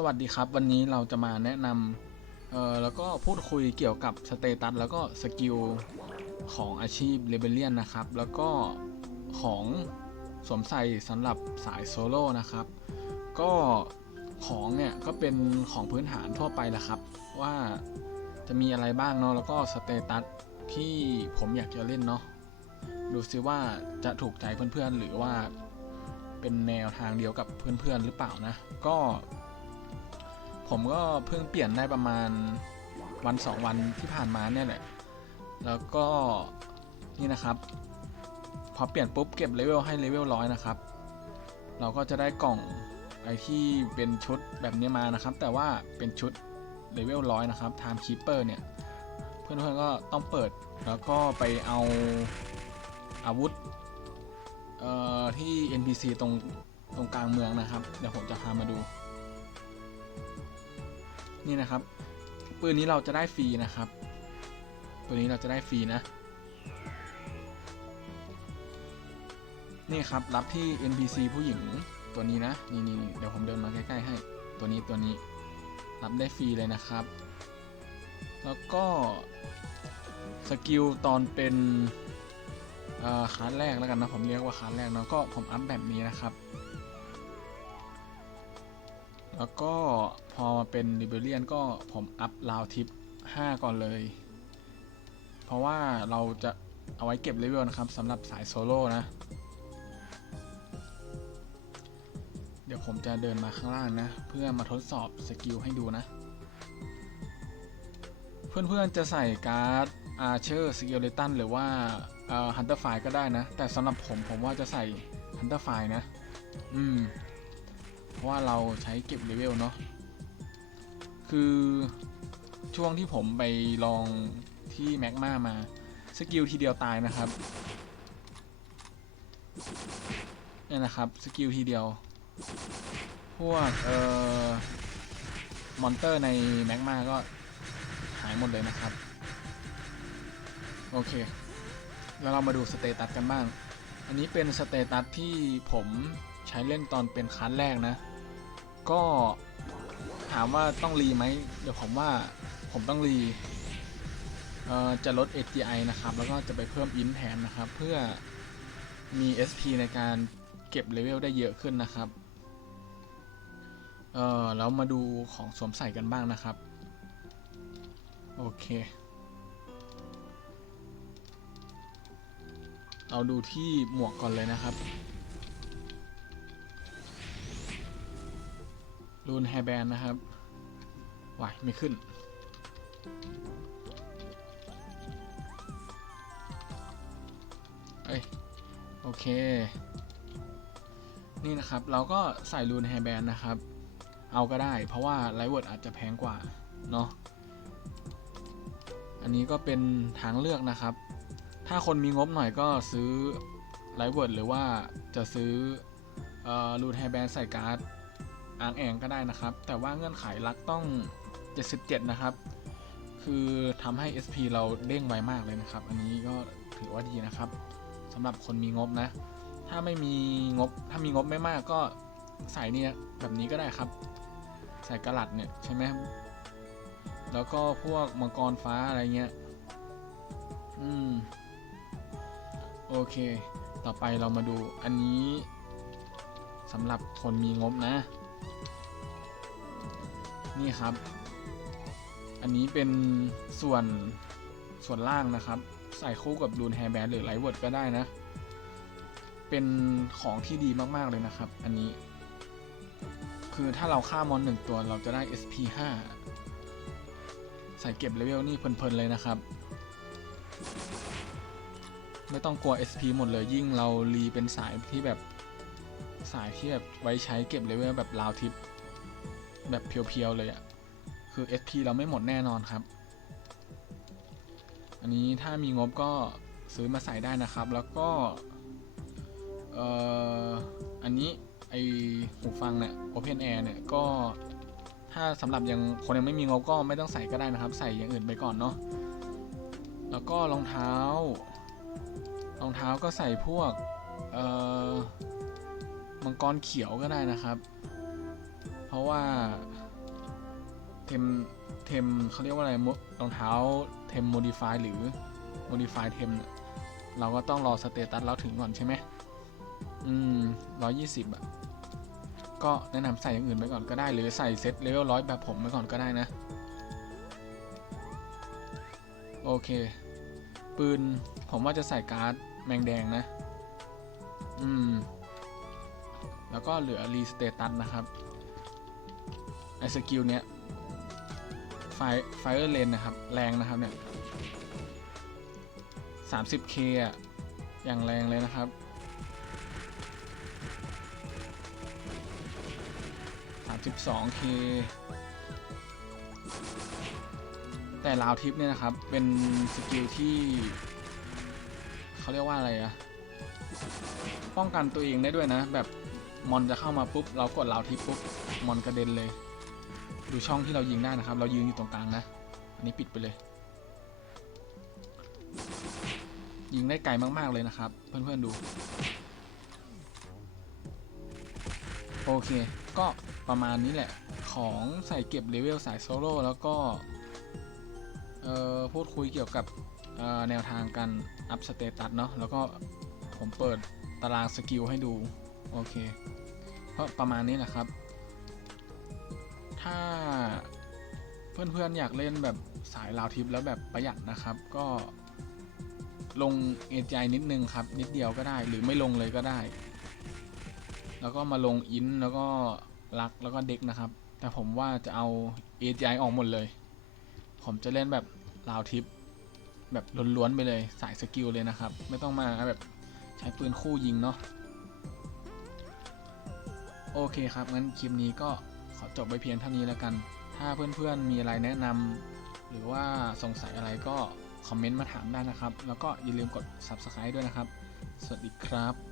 สวัสดีครับ วันนี้เราจะมาแนะนำเอ่อแล้วก็พูดคุยเกี่ยวกับสเตตัสแล้วก็สกิลของอาชีพเรเบเลียนนะครับ แล้วก็ของสวมใส่สำหรับสายโซโล่นะครับ ก็ของเนี่ยก็เป็นของพื้นฐานทั่วไปแหละครับ ว่าจะมีอะไรบ้างเนาะแล้วก็สเตตัสที่ผมอยากจะเล่นเนาะดูซิว่าจะถูกใจเพื่อนๆ หรือว่าเป็นแนวทางเดียวกับเพื่อนๆหรือเปล่านะ ก็ ผมก็เพิ่งเปลี่ยนได้ประมาณวันสองวันที่ผ่านมาเนี่ยแหละ แล้วก็นี่นะครับ พอเปลี่ยนปุ๊บเก็บเลเวลให้เลเวลร้อยนะครับ เราก็จะได้กล่องไอที่เป็นชุดแบบนี้มานะครับ แต่ว่าเป็นชุดเลเวลร้อยนะครับ Time Keeper เนี่ย เพื่อนๆก็ต้องเปิดแล้วก็ไปเอาอาวุธเอ่อที่ NPC ตรงตรงกลางเมืองนะครับ เดี๋ยวผมจะพามาดู นี่นะครับ ปืนนี้เราจะได้ฟรีนะครับ ตัวนี้เราจะได้ฟรีนะ นี่ครับรับที่ NPC ผู้หญิงตัวนี้นะ นี่นี่เดี๋ยวผมเดินมาใกล้ๆให้ ตัวนี้ตัวนี้รับได้ฟรีเลยนะครับ แล้วก็สกิลตอนเป็นคลาสแรกแล้วกันนะผมเรียกว่าคลาสแรกเนาะก็ผมอัพแบบนี้นะครับ แล้วก็พอมาเป็นริเบเลียนก็ผมอัพลาวทิป 5 ก่อนเลย เพราะว่าเราจะเอาไว้เก็บเลเวลนะครับสำหรับสายโซโล่นะ เดี๋ยวผมจะเดินมาข้างล่างนะ เพื่อมาทดสอบสกิลให้ดูนะ เพื่อนๆจะใส่การ์ดอาร์เชอร์สกิลเลตันหรือว่าฮันเตอร์ไฟก็ได้นะ แต่สำหรับผมผมว่าจะใส่ฮันเตอร์ไฟนะ อืม เพราะว่าเราใช้เก็บเลเวลเนาะคือช่วงที่ผมไปลองที่แมกมามาสกิลทีเดียวตายนะครับเนี่ยนะครับสกิลทีเดียว พวกเอ่อมอนเตอร์ในแมกมาก็หายหมดเลยนะครับ โอเค แล้วเรามาดูสเตตัสกันบ้าง อันนี้เป็นสเตตัสที่ผม ใช้เล่นตอนเป็นคัสแรกนะ ก็ถามว่าต้องรีไหมเดี๋ยวผมว่าผมต้องรีเอ่อจะลด AGI นะครับ แล้วก็จะไปเพิ่มอินแทนนะครับ เพื่อมี SP ในการเก็บเลเวลได้เยอะขึ้นนะครับ เออแล้วมาดูของสวมใส่กันบ้างนะครับ โอเค เราดูที่หมวกก่อนเลยนะครับ รูนแฮร์แบนนะครับวายไม่ขึ้น เอ้ย โอเค นี่นะครับเราก็ใส่รูนแฮร์แบนนะครับ เอาก็ได้ เพราะว่าไลท์เวิร์ดอาจจะแพงกว่า เนาะอันนี้ก็เป็นทางเลือกนะครับ ถ้าคนมีงบหน่อยก็ซื้อไลท์เวิร์ดหรือว่าจะซื้อรูนแฮร์แบนใส่การ์ด อ่างแองก็ได้นะครับ แต่ว่าเงื่อนไขลักต้อง 77 นะครับ คือทำให้ SP เราเด้งไวมากเลยนะครับ อันนี้ก็ถือว่าดีนะครับสำหรับคนมีงบนะ ถ้าไม่มีงบถ้ามีงบไม่มากก็ใส่เนี่ยแบบนี้ก็ได้ครับ ใส่กระหลัดเนี่ยใช่ไหมแล้วก็พวกมังกรฟ้าอะไรเงี้ย อืม โอเค ต่อไปเรามาดูอันนี้สำหรับคนมีงบนะ นี่ครับ อันนี้เป็นส่วนส่วนล่างนะครับ ใส่คู่กับรูนแฮร์แบนหรือไลท์เวิร์ดก็ได้นะ เป็นของที่ดีมากๆเลยนะครับ อันนี้ คือถ้าเราฆ่ามอนหนึ่งตัวเราจะได้ SP 5ใส่เก็บเลเวลนี่เพลินๆเลยนะครับ ไม่ต้องกลัว SP หมดเลยยิ่งเรารีเป็นสายที่แบบสายที่แบบไว้ใช้เก็บเลเวลแบบราวทิป แบบเพียวๆเลยอะคือ SP เราไม่หมดแน่นอนครับ อันนี้ถ้ามีงบก็ซื้อมาใส่ได้นะครับ แล้วก็เอ่ออันนี้ไอหูฟังเนี่ย Open Air เนี่ยก็ถ้าสำหรับยังคนยังไม่มีงบก็ไม่ต้องใส่ก็ได้นะครับ ใส่อย่างอื่นไปก่อนเนาะแล้วก็รองเท้ารองเท้าก็ใส่พวกเอ่อมังกรเขียวก็ได้นะครับ ราะว่า เทม เทมเขาเรียกว่าอะไรมรองเท้าเทมโมดิฟายหรือโมดิฟายเทมเนี่ยเราก็ต้องรอสเตตัสเราถึงก่อนใช่ไหมอืมร้อยยี่สิบอะ ก็แนะนำใส่อย่างอื่นไปก่อนก็ได้ หรือใส่เซ็ตเลเวลร้อยแบบผมไปก่อนก็ได้นะ โอเค ปืนผมว่าจะใส่การ์ดแมงแดงนะ อืม แล้วก็เหลือรีสเตตัสนะครับ ไอสกิลเนี้ยไฟไฟเออร์เลนนะครับ แรงนะครับเนี่ย 30k อะ อย่างแรงเลยนะครับ 32k แต่ลาวทิปเนี่ยนะครับ เป็นสกิลที่ เขาเรียกว่าอะไรอะป้องกันตัวเองได้ด้วยนะ แบบมอนจะเข้ามาปุ๊บ เรากดลาวทิปปุ๊บ มอนกระเด็นเลย ดูช่องที่เรายิงได้นะครับ เรายืนอยู่ตรงกลางนะ อันนี้ปิดไปเลย ยิงได้ไกลมากๆเลยนะครับ เพื่อนๆดู โอเค ก็ประมาณนี้แหละ ของใส่เก็บเลเวลสายโซโล่แล้วก็พูดคุยเกี่ยวกับแนวทางการอัพสเตตัสเนาะแล้วก็ผมเปิดตารางสกิลให้ดู โอเค ก็ประมาณนี้แหละครับ ถ้าเพื่อนๆอยากเล่นแบบสายลาวทิปแล้วแบบประหยัดนะครับ ก็ลงเอจนิดนึงครับ นิดเดียวก็ได้หรือไม่ลงเลยก็ได้ แล้วก็มาลงอินแล้วก็ลักแล้วก็เด็กนะครับ แต่ผมว่าจะเอา AGI ออกหมดเลย ผมจะเล่นแบบลาวทิปแบบล้วนๆไปเลยสายสกิลเลยนะครับ ไม่ต้องมาแบบใช้ปืนคู่ยิงเนาะโอเคครับงั้นคลิปนี้ก็ ขอจบไปเพียงเท่านี้แล้วกัน ถ้าเพื่อนๆมีอะไรแนะนำหรือว่าสงสัยอะไรก็คอมเมนต์มาถามได้นะครับ แล้วก็อย่าลืมกด Subscribe ด้วยนะครับ สวัสดีครับ